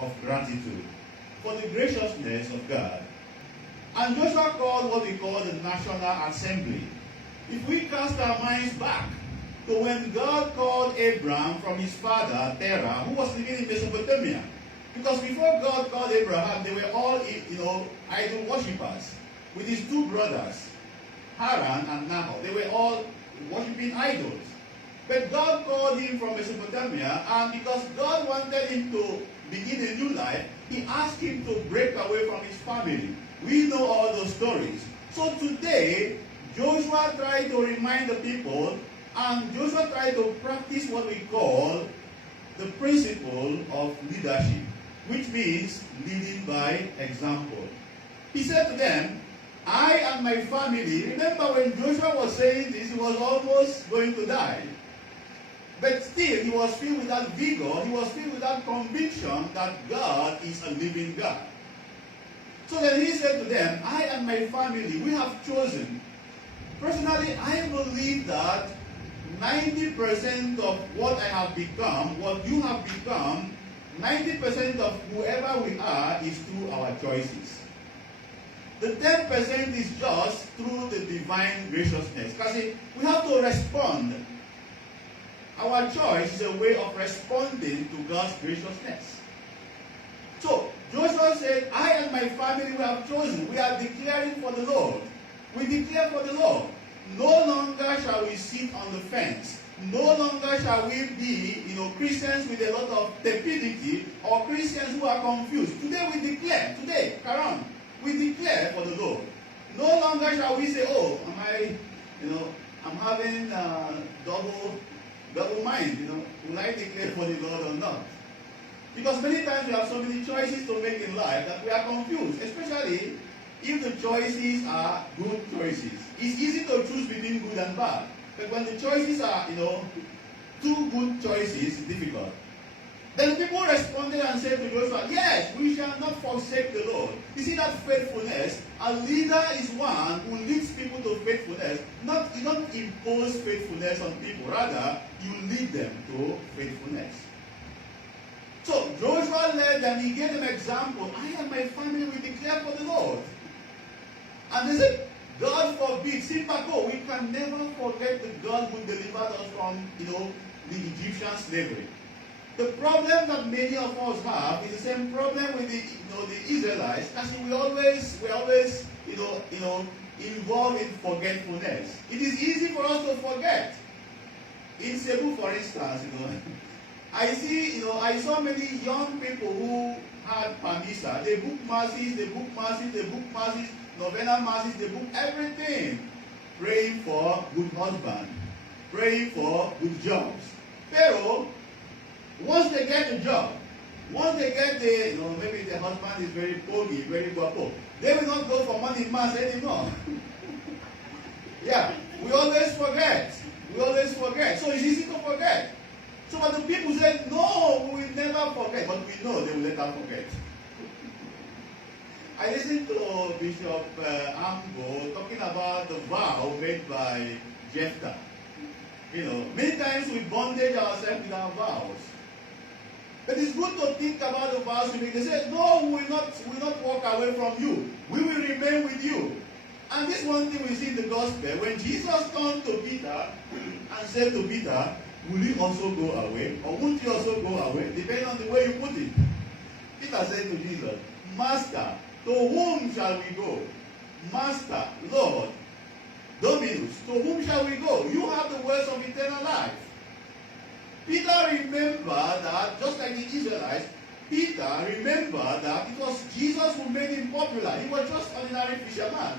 of gratitude for the graciousness of God. And Joshua called what we call the National Assembly. If we cast our minds back to when God called Abraham from his father, Terah, who was living in Mesopotamia. Because before God called Abraham, they were all, idol worshippers. With his two brothers, Haran and Nahor. They were all worshipping idols. But God called him from Mesopotamia, and because God wanted him to begin a new life, he asked him to break away from his family. We know all those stories. So today, Joshua tried to remind the people, and Joshua tried to practice what we call the principle of leadership, which means leading by example. He said to them, I and my family, remember when Joshua was saying this, he was almost going to die. But still, he was filled with that vigor, he was filled with that conviction that God is a living God. So then he said to them, I and my family, we have chosen. Personally, I believe that 90% of what I have become, what you have become, 90% of whoever we are is through our choices. The 10% is just through the divine graciousness. Because we have to respond. Our choice is a way of responding to God's graciousness. So, Joshua said, I and my family we have chosen. We are declaring for the Lord. We declare for the Lord. No longer shall we sit on the fence. No longer shall we be, Christians with a lot of tepidity or Christians who are confused. Today we declare, Karan, we declare for the Lord. No longer shall we say, oh, I'm having double mind, will I declare for the Lord or not? Because many times we have so many choices to make in life that we are confused, especially if the choices are good choices. It's easy to choose between good and bad. But when the choices are, two good choices, it's difficult. Then people responded and said to Joshua, yes, we shall not forsake the Lord. You see that faithfulness? A leader is one who leads people to faithfulness. You don't impose faithfulness on people. Rather, you lead them to faithfulness. So Joshua led them. He gave them example. I and my family will declare for the Lord. And they said, God forbid, Simpako, we can never forget the God who delivered us from, the Egyptian slavery. The problem that many of us have is the same problem with the Israelites. Actually, we always, involved in forgetfulness. It is easy for us to forget. In Cebu, for instance, I saw many young people who had Pamisa. They book masses, novena masses, they book everything. Praying for good husband, praying for good jobs. Pero, once they get the job, once they get maybe the husband is very pogy, very guapo, they will not go for money mass anymore. Yeah, we always forget. So it's easy to forget. So when the people say, no, we will never forget, but we know they will later forget. I listened to Bishop Ambo talking about the vow made by Jephthah. Many times we bondage ourselves with our vows. But it's good to think about the vows we make. They say, no, we will not walk away from you. We will remain with you. And this one thing we see in the gospel, when Jesus turned to Peter and said to Peter, will you also go away? Or won't you also go away? Depending on the way you put it. Peter said to Jesus, Master, to whom shall we go? Master, Lord, Dominus, to whom shall we go? You have the words of eternal life. Peter remembered that, just like the Israelites, Peter remembered that it was Jesus who made him popular. He was just an ordinary fisherman.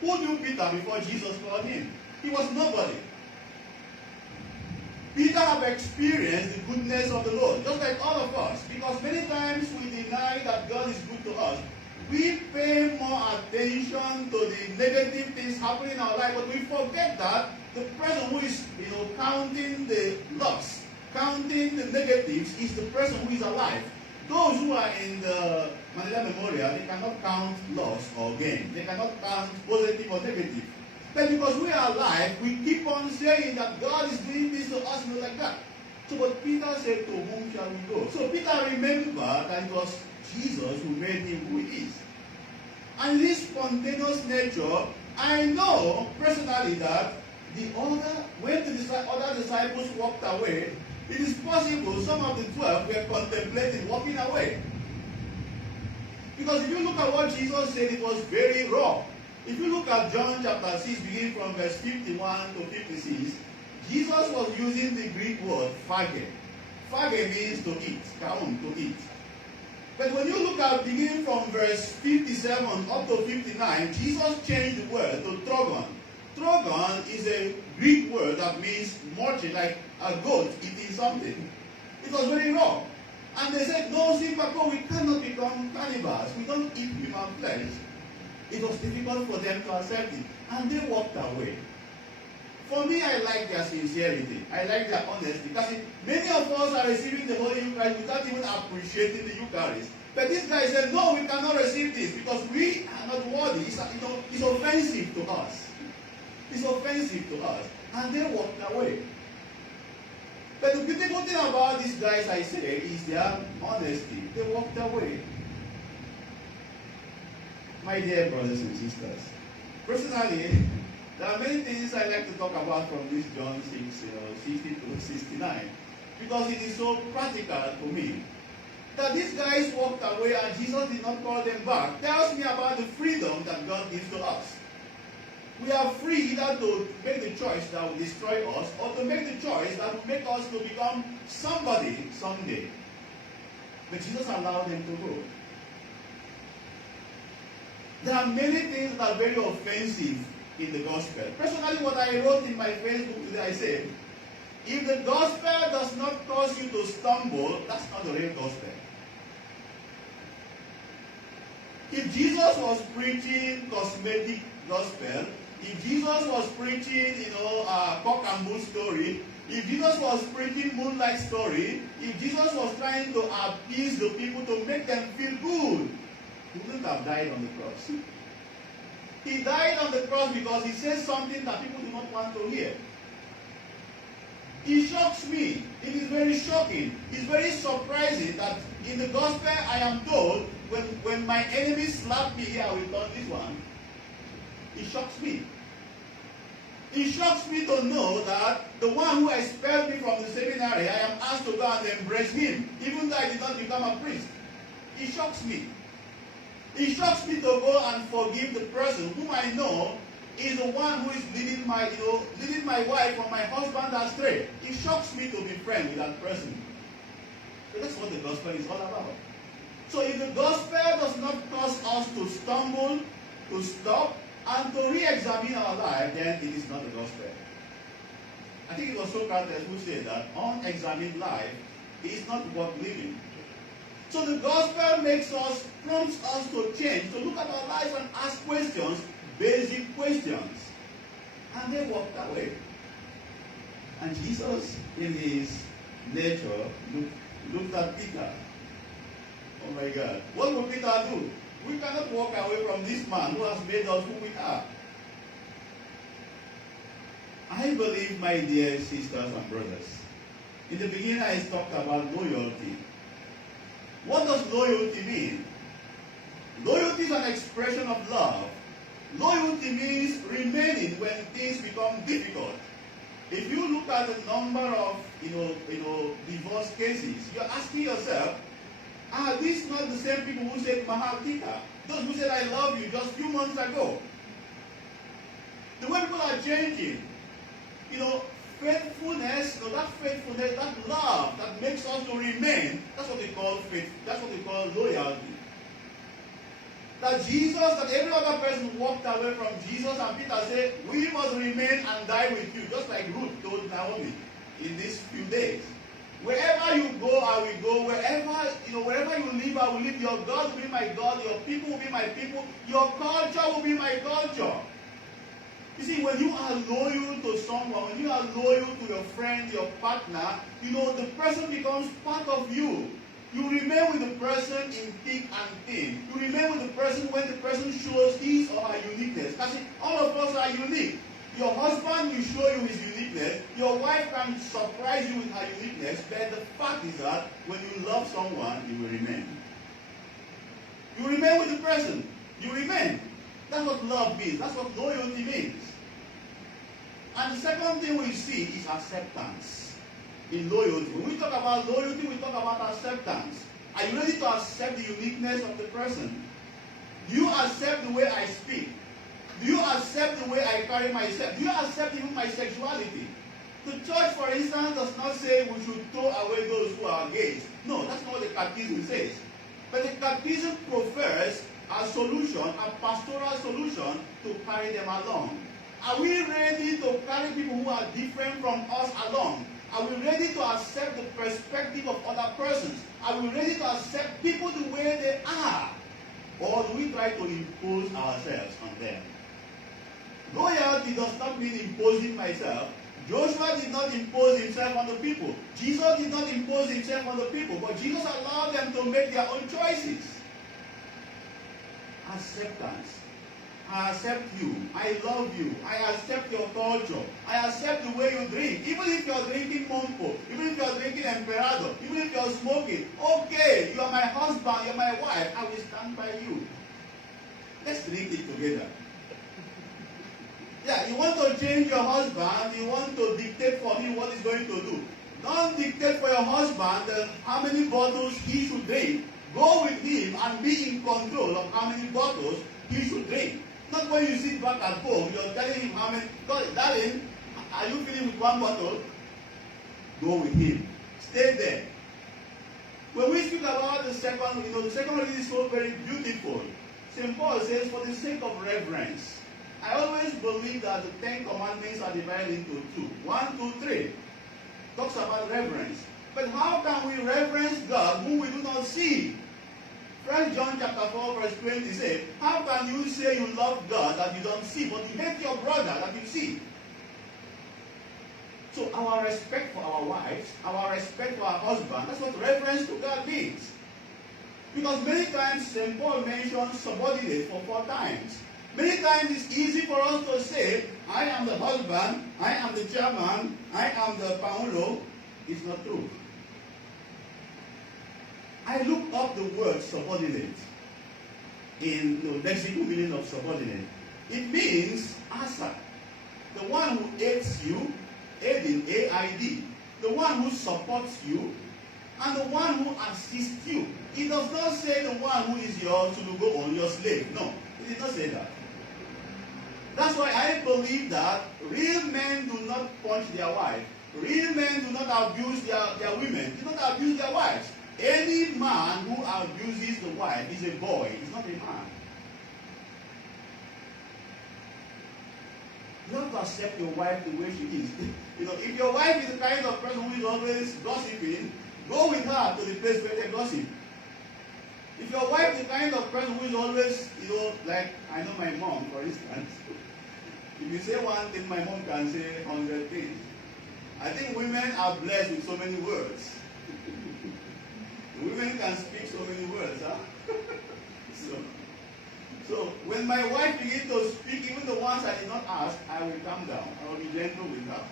Who knew Peter before Jesus called him? He was nobody. Peter had experienced the goodness of the Lord, just like all of us. Because many times we deny that God is good to us. We pay more attention to the negative things happening in our life, but we forget that the person who is, counting the loss, counting the negatives, is the person who is alive. Those who are in the Mandela Memorial, they cannot count loss or gain. They cannot count positive or negative. But because we are alive, we keep on saying that God is doing this to us, like that. So, but Peter said, to whom shall we go. So Peter remembered that it was Jesus who made him who he is. And this spontaneous nature, I know personally that when the other disciples walked away, it is possible some of the 12 were contemplating walking away. Because if you look at what Jesus said, it was very raw. If you look at John chapter 6, beginning from verse 51 to 56, Jesus was using the Greek word phage. Phage means to eat, kaon, to eat. But when you look at beginning from verse 57 up to 59, Jesus changed the word to trogon. Trogon is a Greek word that means munching, like a goat eating something. It was very raw. And they said, no, see, Papa, we cannot become cannibals. We don't eat human flesh. It was difficult for them to accept it. And they walked away. For me, I like their sincerity. I like their honesty. Because many of us are receiving the Holy Eucharist without even appreciating the Eucharist. But this guy said, no, we cannot receive this because we are not worthy. It's offensive to us. It's offensive to us. And they walked away. But the beautiful thing about these guys, I say, is their honesty. They walked away. My dear brothers and sisters, personally, there are many things I like to talk about from this John 6, 60 to 69, because it is so practical to me. That these guys walked away and Jesus did not call them back tells me about the freedom that God gives to us. We are free either to make the choice that will destroy us or to make the choice that will make us to become somebody someday. But Jesus allowed them to go. There are many things that are very offensive in the gospel. Personally, what I wrote in my Facebook today, I said, if the gospel does not cause you to stumble, that's not the real gospel. If Jesus was preaching cosmetic gospel, if Jesus was preaching, cock and bull story, if Jesus was preaching moonlight story, if Jesus was trying to appease the people to make them feel good, he wouldn't have died on the cross. He died on the cross because he said something that people do not want to hear. It shocks me. It is very shocking. It's very surprising that in the gospel I am told when my enemies slap me here, I will turn this one. It shocks me. It shocks me to know that the one who expelled me from the seminary, I am asked to go and embrace him, even though I did not become a priest. It shocks me. It shocks me to go and forgive the person whom I know is the one who is leading my wife or my husband astray. It shocks me to be friends with that person. So that's what the gospel is all about. So if the gospel does not cause us to stumble, to stop, and to re-examine our life, then it is not the gospel. I think it was Socrates who said that unexamined life is not worth living. So the gospel prompts us to change, to look at our lives and ask questions, basic questions. And they walked away. And Jesus, in his nature, looked at Peter. Oh my God. What will Peter do? We cannot walk away from this man who has made us who we are. I believe, my dear sisters and brothers, in the beginning I talked about loyalty. What does loyalty mean? Loyalty is an expression of love. Loyalty means remaining when things become difficult. If you look at the number of divorce cases, you're asking yourself, are these not the same people who said Mahatika? Those who said I love you just a few months ago. The way people are changing. Faithfulness, that love that makes us to remain, that's what they call faith. That's what they call loyalty. That every other person walked away from Jesus, and Peter said, we must remain and die with you, just like Ruth told Naomi in these few days. Wherever you go, I will go. Wherever you live, I will live. Your God will be my God. Your people will be my people. Your culture will be my culture. You see, when you are loyal to someone, when you are loyal to your friend, your partner, the person becomes part of you. You remain with the person in thick and thin. You remain with the person when the person shows his or her uniqueness. Because all of us are unique. Your husband will show you his uniqueness. Your wife can surprise you with her uniqueness. But the fact is that when you love someone, you will remain. You remain with the person. You remain. That's what love means. That's what loyalty means. And the second thing we see is acceptance in loyalty. When we talk about loyalty, we talk about acceptance. Are you ready to accept the uniqueness of the person? Do you accept the way I speak? Do you accept the way I carry myself? Do you accept even my sexuality? The church, for instance, does not say we should throw away those who are gays. No, that's not what the catechism says. But the catechism prefers a solution, a pastoral solution, to carry them along. Are we ready to carry people who are different from us along? Are we ready to accept the perspective of other persons? Are we ready to accept people the way they are? Or do we try to impose ourselves on them? Loyalty does not mean imposing myself. Joshua did not impose himself on the people. Jesus did not impose himself on the people, but Jesus allowed them to make their own choices. Acceptance. I accept you. I love you. I accept your culture. I accept the way you drink. Even if you are drinking Monpo, even if you are drinking Emperador, even if you are smoking, okay, you are my husband, you are my wife, I will stand by you. Let's drink it together. Yeah, you want to change your husband, you want to dictate for him what he's going to do. Don't dictate for your husband how many bottles he should drink. Go with him and be in control of how many bottles he should drink. Not when you sit back at home, you're telling him how many. Darling, are you feeling with one bottle? Go with him. Stay there. When we speak about the second, the second reading is so very beautiful. St. Paul says, for the sake of reverence. I always believe that the 10 commandments are divided into two. 1, 2, 3. Talks about reverence. But how can we reverence God whom we do not see? 1 John chapter 4 verse 20 says, how can you say you love God that you don't see, but you hate your brother that you see? So our respect for our wives, our respect for our husband, that's what reverence to God means. Because many times St. Paul mentions subordinate for 4 times. Many times it's easy for us to say, I am the husband, I am the chairman, I am the Paulo. It's not true. I looked up the word subordinate in the lexical meaning of subordinate. It means asa, the one who aids you, aiding, A-I-D, the one who supports you, and the one who assists you. It does not say the one who is your sulugo or your slave. No, it did not say that. That's why I believe that real men do not punch their wife. Real men do not abuse their women. Do not abuse their wives. Any man who abuses the wife is a boy. He's not a man. You have to accept your wife the way she is. If your wife is the kind of person who is always gossiping, go with her to the place where they gossip. If your wife is the kind of person who is always, like I know my mom, for instance. If you say one thing, my mom can say 100 things. I think women are blessed with so many words. Women can speak so many words, huh? So when my wife begins to speak, even the ones I did not ask, I will calm down. I will be gentle with her.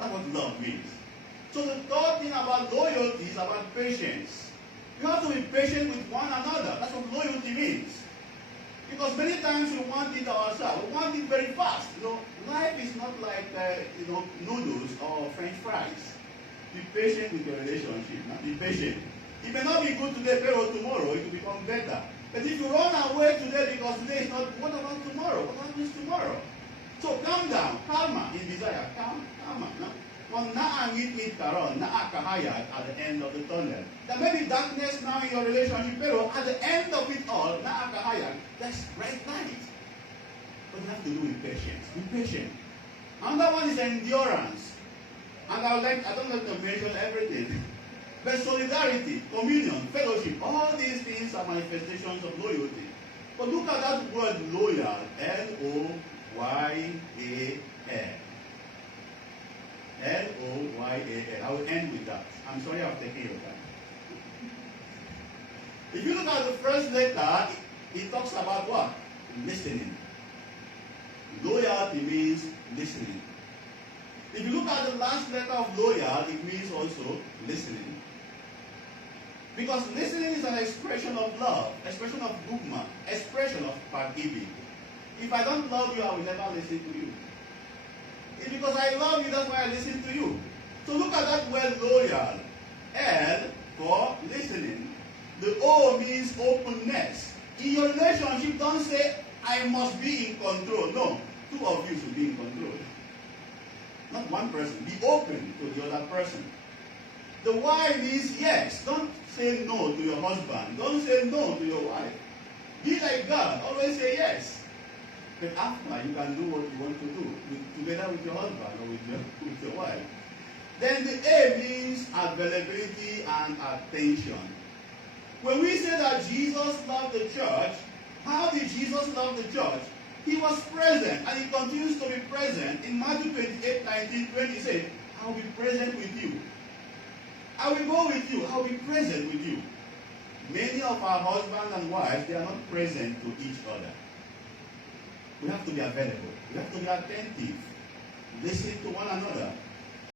That's what love means. So the third thing about loyalty is about patience. You have to be patient with one another. That's what loyalty means. Because many times we want it ourselves. We want it very fast. Life is not like noodles or French fries. Be patient with your relationship. Be patient. It may not be good today, but tomorrow it will become better. But if you run away today because today is not, what about tomorrow? What happens tomorrow? So calm down, calma in desire, calma. No? At the end of the tunnel. There may be darkness now in your relationship, but at the end of it all, there's bright light. But you have to do with patience. Be patient. Another one is endurance. And I don't like to mention everything. But solidarity, communion, fellowship, all these things are manifestations of loyalty. But look at that word loyal, L-O-Y-A-L. L-O-Y-A-L. I will end with that. I'm sorry I've taken your time. If you look at the first letter, it talks about what? Listening. Loyalty means listening. If you look at the last letter of loyal, it means also listening. Because listening is an expression of love, expression of gugma, expression of forgiving. If I don't love you, I will never listen to you. It's because I love you, that's why I listen to you. So look at that word loyal. L for listening. The O means openness. In your relationship, don't say, I must be in control. No, two of you should be in control. Not one person. Be open to the other person. The Y means yes. Don't say no to your husband. Don't say no to your wife. Be like God. Always say yes. But after, you can do what you want to do together with your husband or with your wife. Then the A means availability and attention. When we say that Jesus loved the church, how did Jesus love the church? He was present, and he continues to be present. In Matthew 28:19-20, he said, I will be present with you. I will go with you. I will be present with you. Many of our husbands and wives, they are not present to each other. We have to be available. We have to be attentive. Listen to one another.